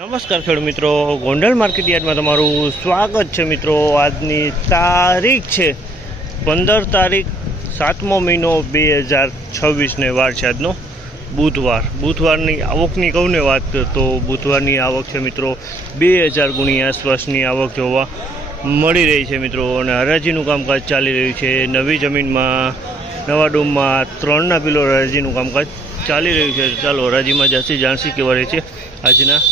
નમસ્કાર ખેડૂત મિત્રો, ગોંડલ માર્કેટ યાર્ડમાં તમારું સ્વાગત છે મિત્રો। આજની તારીખ છે 15 તારીખ 7મો મહિનો 2026 વાર છે આજનો બુધવાર। બુધવારની આવકની કહું ને વાત તો બુધવારની આવક છે મિત્રો 2000 ગુણી આસપાસની આવક જોવા મળી રહી છે મિત્રો। અને હરાજીનું કામકાજ ચાલી રહ્યું છે। નવી જમીનમાં નવા ડોમમાં 3ના પિલો હરાજીનું કામકાજ ચાલી રહ્યું છે। ચાલો હરાજીમાં જાણસી કેવા રહે છે આજના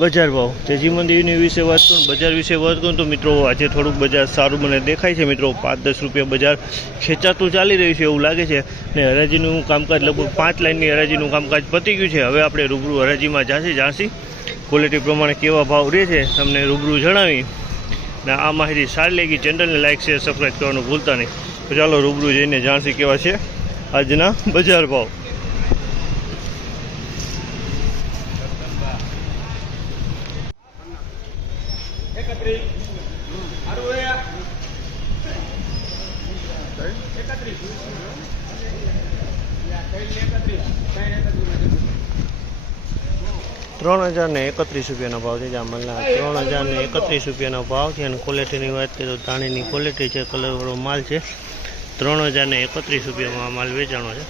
બજાર ભાવ। તેજી મંદિરની વિશે વાત કરું, બજાર વિશે વાત કરું તો મિત્રો આજે થોડુંક બજાર સારું મને દેખાય છે મિત્રો। 5-10 રૂપિયા બજાર ખેંચાતું ચાલી રહ્યું છે એવું લાગે છે। ને હરાજીનું કામકાજ લગભગ 5 લાઇનની હરાજીનું કામકાજ પતી ગયું છે। હવે આપણે રૂબરૂ હરાજીમાં જાણસી ક્વોલિટી પ્રમાણે કેવા ભાવ રહે છે તમને રૂબરૂ જણાવી। ને આ માહિતી સારી લાગી ચેનલને લાઇક શેર સબસ્ક્રાઈબ કરવાનું ભૂલતા નહીં। તો ચાલો રૂબરૂ જઈને જાણસી કેવા છે આજના બજાર ભાવ। ₹3031 ભાવ છે। જામલના ₹3031 ભાવ છે। અને ક્વોલિટીની વાત કરીએ તો ધાણીની ક્વોલિટી છે, કલરવાળો માલ છે। ₹3031 માલ વેચાણો છે।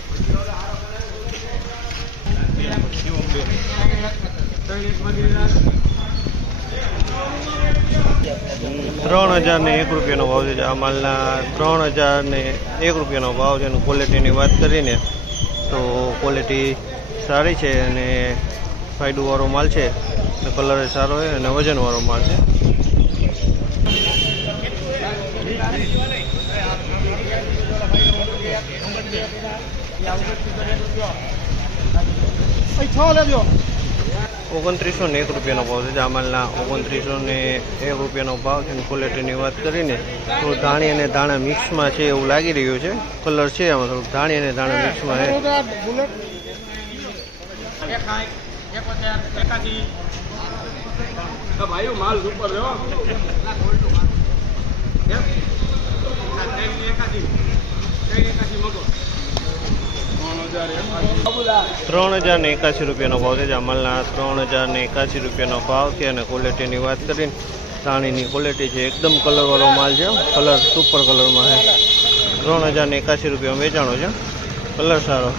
₹3001 ભાવ છે। આ માલના ₹3001 ભાવ છે। અને ક્વોલિટીની વાત કરીને તો ક્વોલિટી સારી છે અને ફાયદોવાળો માલ છે, અને કલર સારો છે અને વજનવાળો માલ છે। ₹2901 ભાવ છે। આ માલના ₹2901 ભાવ છે। અને ક્વોલિટીની વાત કરીને તો ધાણી અને દાણા મિક્સમાં છે એવું લાગી રહ્યું છે। કલર છે આમાં થોડુંક ધાણી અને દાણા મિક્સમાં છે। ₹3081 ભાવ છે। જામલના ₹3081 ભાવ છે। અને ક્વોલિટીની વાત કરીને ધાણીની ક્વોલિટી છે, એકદમ કલરવાળો માલ છે, કલર સુપર કલરમાં છે। ₹3081 વેચાણો છે, કલર સારો।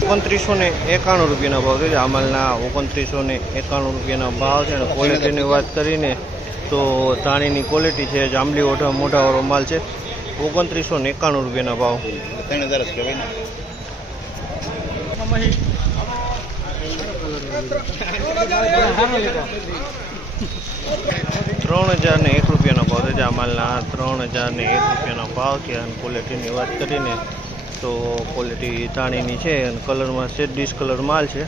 ₹2991 ભાવ છે। જામલના ₹2991 ભાવ છે। અને ક્વોલિટીની વાત કરીને તો ધાણીની ક્વોલિટી છે, જાંબલી મોઢાવાળો માલ છે। ₹2991 ભાવ। ₹3001 ભાવ છે। જામલના ₹3001 ભાવ છે। અને ક્વોલિટીની વાત કરીને તો ક્વોલિટી ધાણીની છે અને કલરમાં છે ડિશ કલર માલ છે।